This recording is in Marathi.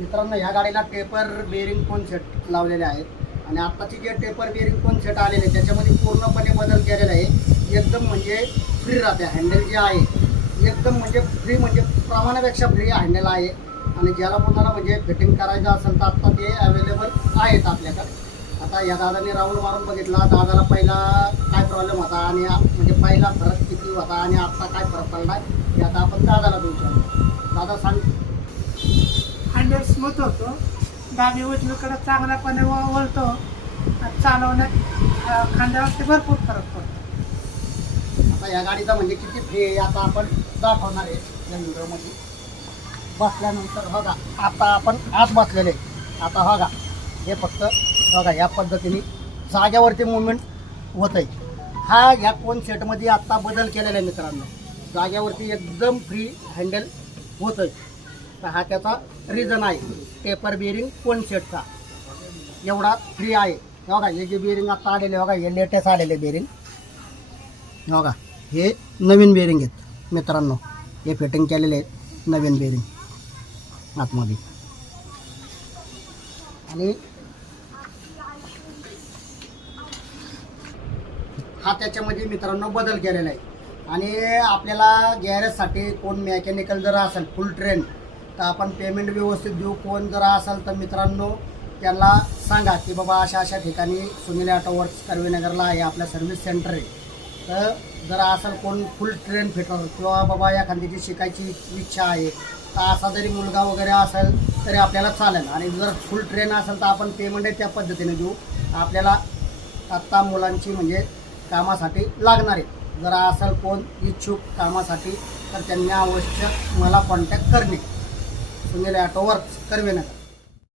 मित्रांनो, ह्या गाडीला टेपर बेरिंग कोन सेट लावलेले आहेत आणि आत्ताची जे टेपर बेरिंग कोन सेट आलेले त्याच्यामध्ये पूर्णपणे बदल केलेला आहे. एकदम म्हणजे फ्री राहते. हँडल जे आहे एकदम म्हणजे फ्री, म्हणजे प्रमाणापेक्षा फ्री हँडल आहे. आणि ज्याला कोणाला म्हणजे फिटिंग करायचं असेल तर आत्ता ते अवेलेबल आहेत आपल्याकडे. आता या दादाने राऊंड मारून बघितला. दादाला पहिला काय प्रॉब्लेम होता आणि म्हणजे पहिला फरक किती होता आणि आत्ता काय फरक पडला हे आता आपण दादाला विचारतो. दादा सांग. हँडल स्मूथ होतो, डावी उजवीकडे चांगल्यापणे वळतो आणि चालवण्यात खांद्यावरती भरपूर फरक पडतो. आता या गाडीचा म्हणजे किती फ्री आहे आता आपण दाखवणार आहे या व्हिडिओमध्ये. बसल्यानंतर बघा, आता आपण आत बसलेले. आता बघा, हे फक्त बघा या पद्धतीने जाग्यावरती मुवमेंट होत आहे. हा या कोन सेटमध्ये आत्ता बदल केलेला आहे मित्रांनो. जाग्यावरती एकदम फ्री हँडल होत आहे. तर हा त्याचा रिझन आहे टेपर बेरिंग कोन सेटचा एवढा फ्री आहे. बघा हे जे बेरिंग आत्ता आलेले बघा, हे लेटेस्ट आलेले बेरिंग बघा, हे नवीन बेरिंग आहेत मित्रांनो. हे फिटिंग केलेले आहेत नवीन बेरिंग आतमध्ये. आणि हा त्याच्यामध्ये मित्रांनो बदल केलेला आहे. आणि आपल्याला गॅरेजसाठी कोण मेकॅनिकल जर असेल फुल ट्रेन तर आपण पेमेंट व्यवस्थित देऊ. कोण जर असेल तर मित्रांनो त्यांना सांगा की बाबा अशा अशा ठिकाणी सुनील ऑटो वर्क्स कर्वेनगरला आहे, आपलं सर्व्हिस सेंटर आहे. तर जर असेल कोण फुल ट्रेन फिटर किंवा बाबा एखाद्याची शिकायची इच्छा आहे तर असा जरी मुलगा वगैरे असेल तरी आपल्याला चालेल. आणि जर फुल ट्रेन असेल तर आपण पेमेंट त्या पद्धतीने देऊ. आपल्याला आत्ता मुलांची म्हणजे कामासाठी लागणार आहे. जर असेल कोण इच्छुक कामासाठी तर त्यांनी अवश्य मला कॉन्टॅक्ट करणे. Sunil auto works Karvenagar.